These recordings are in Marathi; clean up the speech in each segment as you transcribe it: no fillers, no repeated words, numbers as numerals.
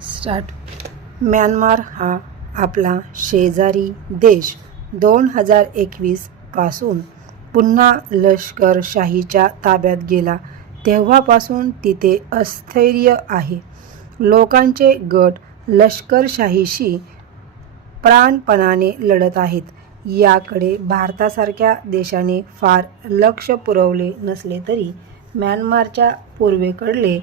स्टार्ट. म्यानमार हा आपला शेजारी देश 2021 पासून पुन्हा लष्करशाहीच्या ताब्यात गेला तेव्हापासून तिथे अस्थैर्य आहे. लोकांचे गट लष्करशाहीशी प्राणपणाने लढत आहेत. याकडे भारतासारख्या देशाने फार लक्ष पुरवले नसले तरी म्यानमारच्या पूर्वेकडले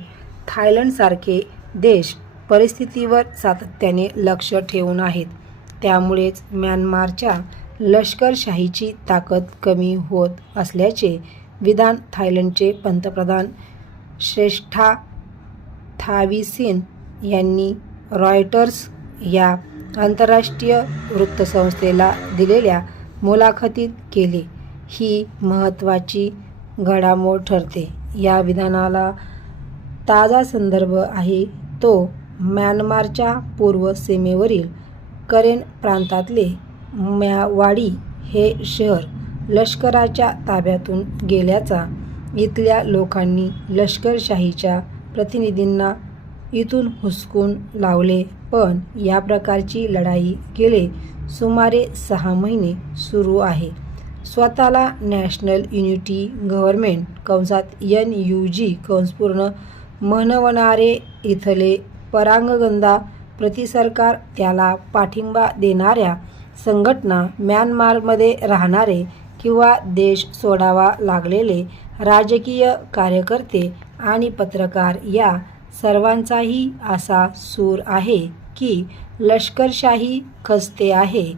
थायलंडसारखे देश परिस्थितीवर सातत्याने लक्ष ठेवून आहेत. त्यामुळेच म्यानमारच्या लष्करशाहीची ताकद कमी होत असल्याचे विधान थायलंडचे पंतप्रधान श्रेष्ठा थाविसिन यांनी रॉयटर्स या आंतरराष्ट्रीय वृत्तसंस्थेला दिलेल्या मुलाखतीत केले. ही महत्त्वाची घडामोड ठरते. या विधानाला ताजा संदर्भ आहे तो म्यानमारच्या पूर्व सीमेवरील करेन प्रांतातले म्यावाडी हे शहर लष्कराच्या ताब्यातून गेल्याचा. इथल्या लोकांनी लष्करशाहीच्या प्रतिनिधींना इथून हुसकून लावले. पण या प्रकारची लढाई गेले सुमारे 6 महिने सुरू आहे. स्वतःला नॅशनल युनिटी गव्हर्नमेंट (NUG) म्हणवणारे इथले परांगंदा प्रतिसरकार, त्याला पाठिंबा देणाऱ्या संघटना, म्यानमारमध्ये राहणारे किंवा देश सोडावा लागलेले राजकीय कार्यकर्ते आणि पत्रकार या सर्वांचाही असा सूर आहे की लष्करशाही खचते आहे.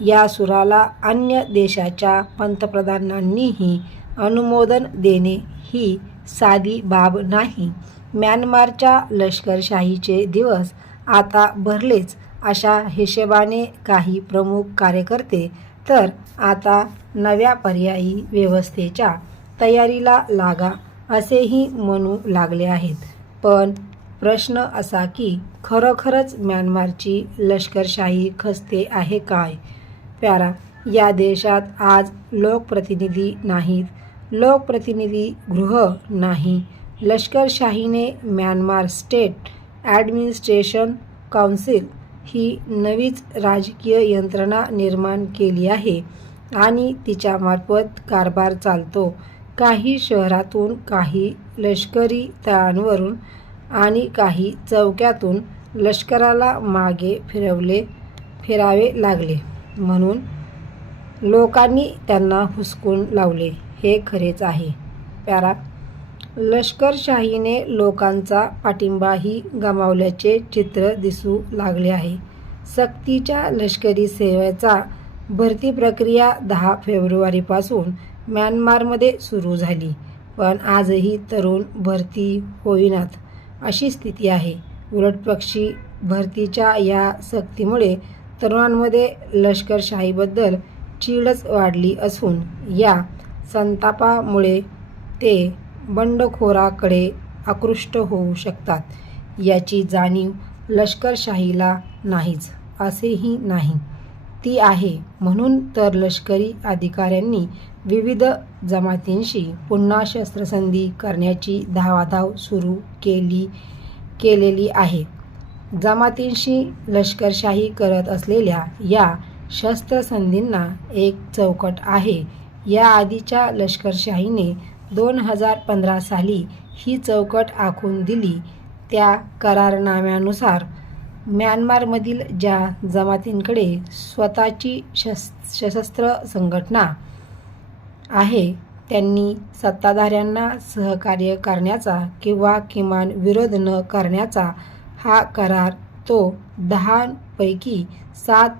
या सुराला अन्य देशाच्या पंतप्रधानांनीही अनुमोदन देणे ही साधी बाब नाही. म्यानमारच्या लष्करशाहीचे दिवस आता भरलेच अशा हिशेबाने काही प्रमुख कार्यकर्ते तर आता नव्या पर्यायी व्यवस्थेच्या तयारीला लागा असेही म्हणू लागले आहेत. पण प्रश्न असा की खरोखरच म्यानमारची लष्करशाही खचते आहे काय? प्यारा, या देशात आज लोकप्रतिनिधी नाहीत, लोकप्रतिनिधी गृह नाही. लष्करशाहीने म्यानमार स्टेट ॲडमिनिस्ट्रेशन काउन्सिल ही नवीच राजकीय यंत्रणा निर्माण केली आहे आणि तिच्यामार्फत कारभार चालतो. काही शहरातून, काही लष्करी तळांवरून आणि काही चौक्यातून लष्कराला मागे फिरावे लागले म्हणून लोकांनी त्यांना हुसकून लावले, हे खरेच आहे. प्यारा, लष्करशाहीने लोकांचा पाठिंबाही गमावल्याचे चित्र दिसू लागले आहे. सक्तीच्या लष्करी सेवेचा भरती प्रक्रिया 10 फेब्रुवारीपासून म्यानमारमध्ये सुरू झाली. पण आजही तरुण भरती होईनात अशी स्थिती आहे. उलटपक्षी भरतीच्या या सक्तीमुळे तरुणांमध्ये लष्करशाहीबद्दल चीडच वाढली असून या संतापामुळे ते बंडखोराकडे आकृष्ट होऊ शकतात. याची जाणीव लष्करशाहीला नाहीच असेही नाही, ती आहे. म्हणून तर लष्करी अधिकाऱ्यांनी विविध जमातींशी पुन्हा शस्त्रसंधी करण्याची धावाधाव सुरू केलेली आहे. जमातींशी लष्करशाही करत असलेल्या या शस्त्रसंधींना एक चौकट आहे. या आधीच्या लष्करशाहीने 2015 साली ही चौकट आखून दिली. त्या करारनाम्यानुसार म्यानमारमधील ज्या जमातींकडे स्वतःची सशस्त्र संघटना आहे त्यांनी सत्ताधाऱ्यांना सहकार्य करण्याचा किंवा किमान विरोध न करण्याचा हा करार तो 10 पैकी 7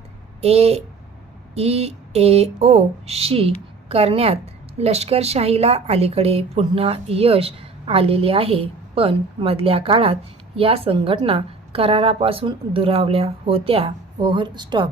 EAO शी करण्यात लष्करशाहीला अलीकडे पुन्हा यश आलेले आहे. पण मधल्या काळात या संघटना करारापासून दुरावल्या होत्या. Over stop.